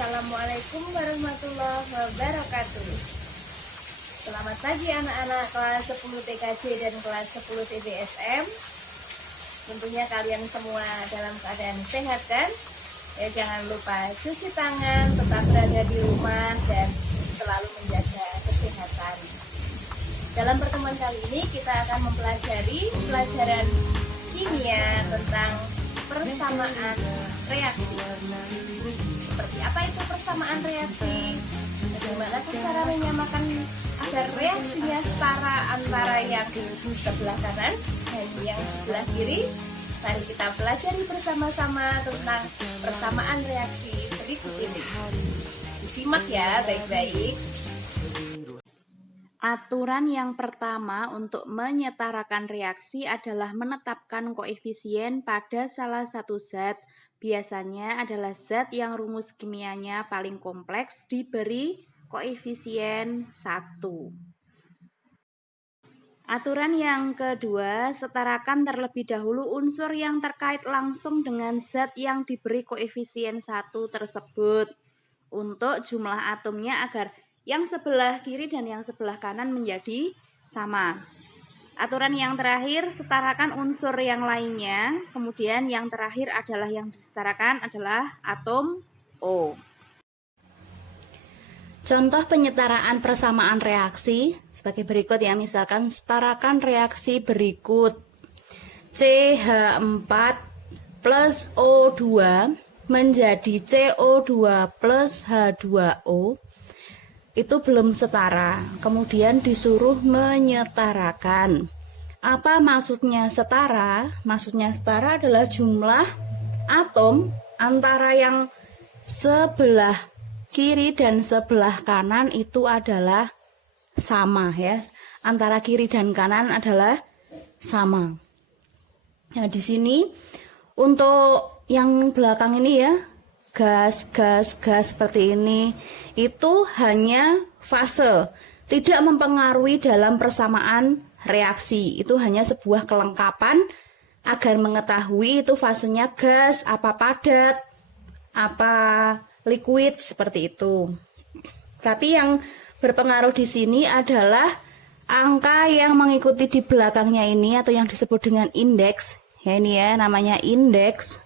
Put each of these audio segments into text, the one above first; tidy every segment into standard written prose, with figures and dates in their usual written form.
Assalamualaikum warahmatullahi wabarakatuh. Selamat pagi anak-anak kelas 10 TKJ dan kelas 10 TBSM. Tentunya kalian semua dalam keadaan sehat kan? Ya, jangan lupa cuci tangan, tetap berada di rumah dan selalu menjaga kesehatan. Dalam pertemuan kali ini kita akan mempelajari pelajaran kimia tentang persamaan reaksi. Seperti apa itu persamaan reaksi? Bagaimana cara menyamakan agar reaksinya setara antara yang di sebelah kanan dan yang sebelah kiri? Mari kita pelajari bersama-sama tentang persamaan reaksi berikut ini. Disimak ya baik-baik. Aturan yang pertama untuk menyetarakan reaksi adalah menetapkan koefisien pada salah satu zat. Biasanya adalah zat yang rumus kimianya paling kompleks diberi koefisien 1. Aturan yang kedua, setarakan terlebih dahulu unsur yang terkait langsung dengan zat yang diberi koefisien 1 tersebut untuk jumlah atomnya agar yang sebelah kiri dan yang sebelah kanan menjadi sama. Aturan yang terakhir, setarakan unsur yang lainnya. Kemudian yang terakhir adalah yang disetarakan adalah atom O. Contoh penyetaraan persamaan reaksi sebagai berikut ya. Misalkan setarakan reaksi berikut. CH4 plus O2 menjadi CO2 plus H2O. Itu belum setara, kemudian disuruh menyetarakan. Apa maksudnya setara? Maksudnya setara adalah jumlah atom antara yang sebelah kiri dan sebelah kanan itu adalah sama ya. Antara kiri dan kanan adalah sama. Nah, di sini untuk yang belakang ini ya, gas seperti ini itu hanya fase, tidak mempengaruhi dalam persamaan reaksi. Itu hanya sebuah kelengkapan agar mengetahui itu fasenya gas, apa padat, apa liquid seperti itu. Tapi yang berpengaruh di sini adalah angka yang mengikuti di belakangnya ini atau yang disebut dengan indeks. Ya ini ya namanya indeks.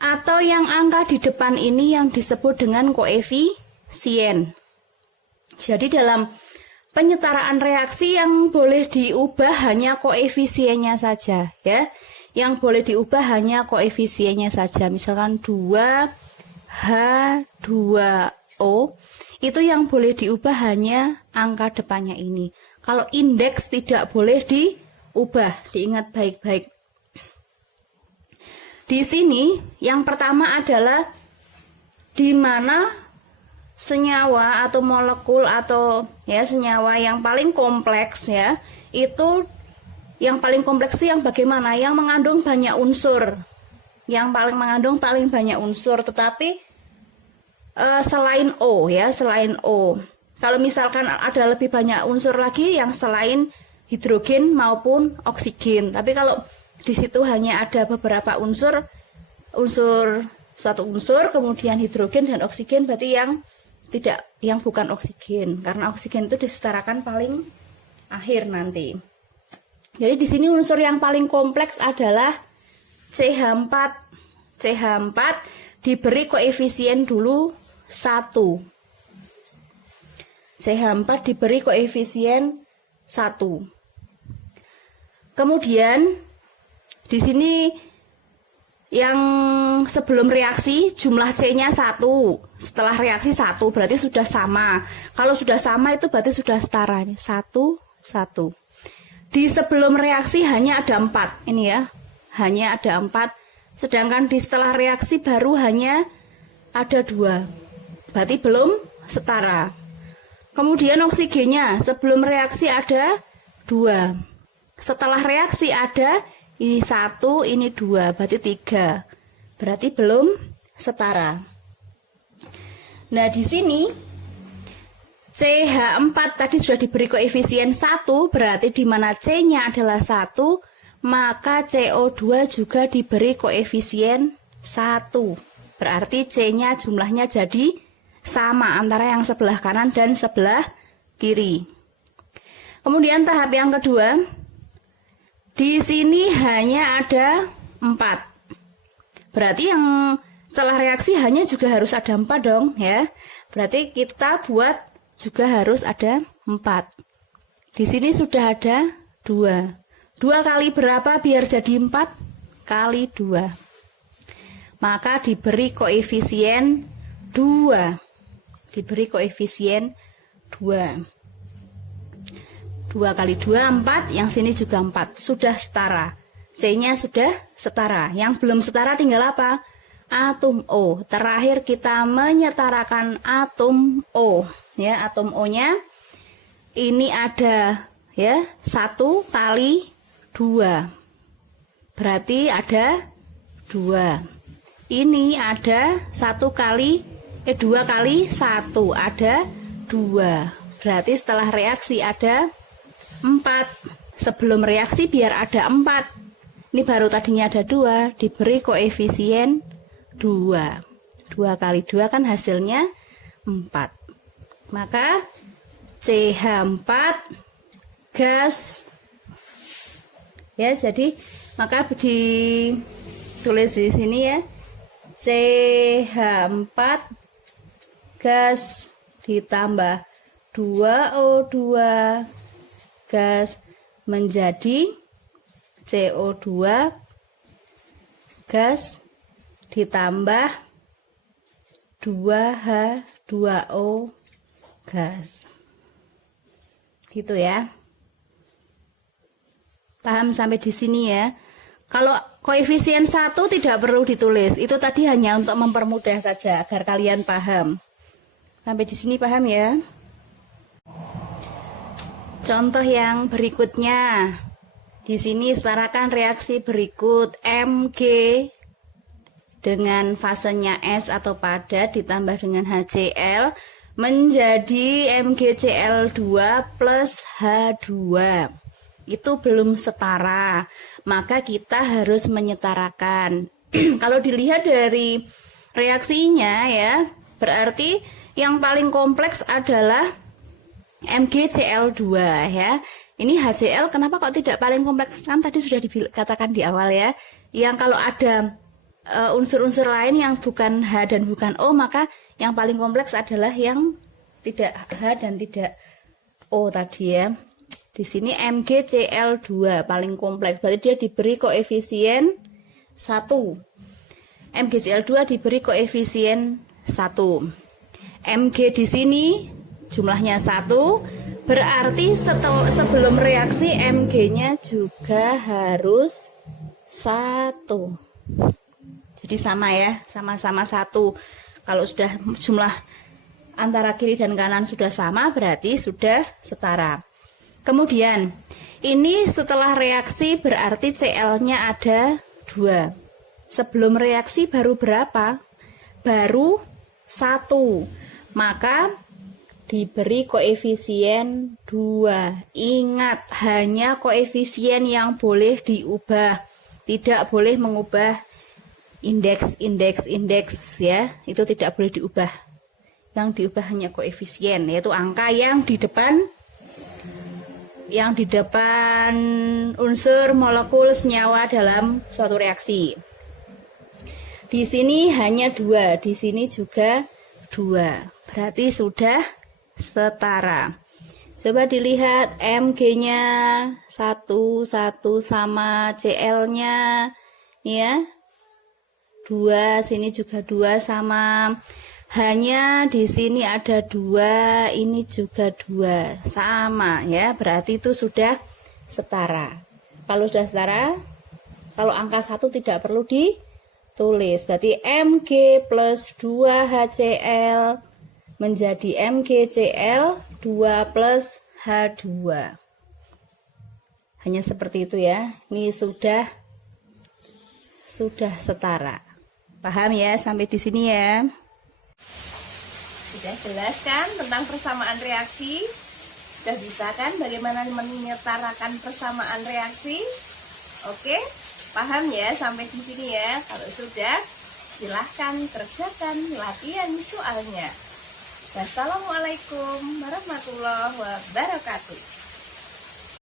Atau yang angka di depan ini yang disebut dengan koefisien. Jadi dalam penyetaraan reaksi yang boleh diubah hanya koefisiennya saja ya. Yang boleh diubah hanya koefisiennya saja. Misalkan 2H2O itu yang boleh diubah hanya angka depannya ini. Kalau indeks tidak boleh diubah, diingat baik-baik. Di sini yang pertama adalah di mana senyawa atau molekul atau ya senyawa yang paling kompleks ya. Itu yang paling kompleks itu yang bagaimana? Yang mengandung banyak unsur. Yang mengandung paling banyak unsur, tetapi selain O ya, selain O. Kalau misalkan ada lebih banyak unsur lagi yang selain hidrogen maupun oksigen. Tapi kalau di situ hanya ada beberapa unsur, suatu unsur, kemudian hidrogen dan oksigen, berarti yang bukan oksigen, karena oksigen itu disetarakan paling akhir nanti. Jadi di sini unsur yang paling kompleks adalah CH4. CH4 diberi koefisien dulu 1. CH4 diberi koefisien 1. Kemudian di sini yang sebelum reaksi jumlah C-nya 1. Setelah reaksi 1 berarti sudah sama. Kalau sudah sama itu berarti sudah setara nih. 1, 1. Di sebelum reaksi hanya ada 4. Ini ya. Hanya ada 4. Sedangkan di setelah reaksi baru hanya ada 2. Berarti belum setara. Kemudian oksigennya sebelum reaksi ada 2. Setelah reaksi ada ini 1, ini 2, berarti 3. Berarti belum setara. Nah, di sini CH4 tadi sudah diberi koefisien 1, berarti di mana C-nya adalah 1, maka CO2 juga diberi koefisien 1. Berarti C-nya jumlahnya jadi sama antara yang sebelah kanan dan sebelah kiri. Kemudian tahap yang kedua, di sini hanya ada 4. Berarti yang setelah reaksi hanya juga harus ada 4 dong ya. Berarti kita buat juga harus ada 4. Di sini sudah ada 2. 2 kali berapa biar jadi 4? Kali 2. Maka diberi koefisien 2. Diberi koefisien 2. 2 kali 2, 4. Yang sini juga 4. Sudah setara. C-nya sudah setara. Yang belum setara tinggal apa? Atom O. Terakhir kita menyetarakan atom O. Ya, atom O-nya ini ada ya 1 kali 2. Berarti ada 2. Ini ada 2 kali 1 ada 2. Berarti setelah reaksi ada 4. Sebelum reaksi biar ada 4. Ini baru tadinya ada 2, diberi koefisien 2. 2 kali 2 kan hasilnya 4. Maka CH4 gas. Ya, jadi maka ditulis di sini ya. CH4 gas ditambah 2O2 gas menjadi CO2 gas ditambah 2H2O gas. Gitu ya. Paham sampai di sini ya. Kalau koefisien 1 tidak perlu ditulis. Itu tadi hanya untuk mempermudah saja agar kalian paham. Sampai di sini paham ya? Contoh yang berikutnya. Di sini setarakan reaksi berikut. Mg dengan fasenya S atau padat ditambah dengan HCl menjadi MgCl2 plus H2. Itu belum setara, maka kita harus menyetarakan. Kalau dilihat dari reaksinya ya, berarti yang paling kompleks adalah MgCl2 ya. Ini HCl kenapa kok tidak paling kompleks? Kan tadi sudah dikatakan di awal ya. Yang kalau ada unsur-unsur lain yang bukan H dan bukan O, maka yang paling kompleks adalah yang tidak H dan tidak O tadi ya. Di sini MgCl2 paling kompleks, berarti dia diberi koefisien 1. MgCl2 diberi koefisien 1. Mg di sini jumlahnya 1, berarti sebelum reaksi Mg-nya juga harus 1. Jadi sama ya, sama-sama 1. Kalau sudah jumlah antara kiri dan kanan sudah sama, berarti sudah setara. Kemudian, ini setelah reaksi berarti Cl-nya ada 2. Sebelum reaksi baru berapa? Baru 1. Maka diberi koefisien 2. Ingat, hanya koefisien yang boleh diubah. Tidak boleh mengubah indeks ya. Itu tidak boleh diubah. Yang diubah hanya koefisien, yaitu angka yang di depan unsur molekul senyawa dalam suatu reaksi. Di sini hanya 2, di sini juga 2. Berarti sudah setara. Coba dilihat Mg-nya 1 sama Cl-nya ya. 2, sini juga 2 sama. Hanya di sini ada 2, ini juga 2, sama ya, berarti itu sudah setara. Kalau sudah setara, kalau angka 1 tidak perlu ditulis, berarti Mg plus 2HCl menjadi MgCl2 plus H2. Hanya seperti itu ya, ini sudah setara. Paham ya sampai di sini ya? Sudah jelas kan tentang persamaan reaksi? Sudah bisa kan bagaimana menyetarakan persamaan reaksi? Oke, paham ya sampai di sini ya? Kalau sudah, silahkan kerjakan latihan soalnya. Wassalamualaikum warahmatullahi wabarakatuh.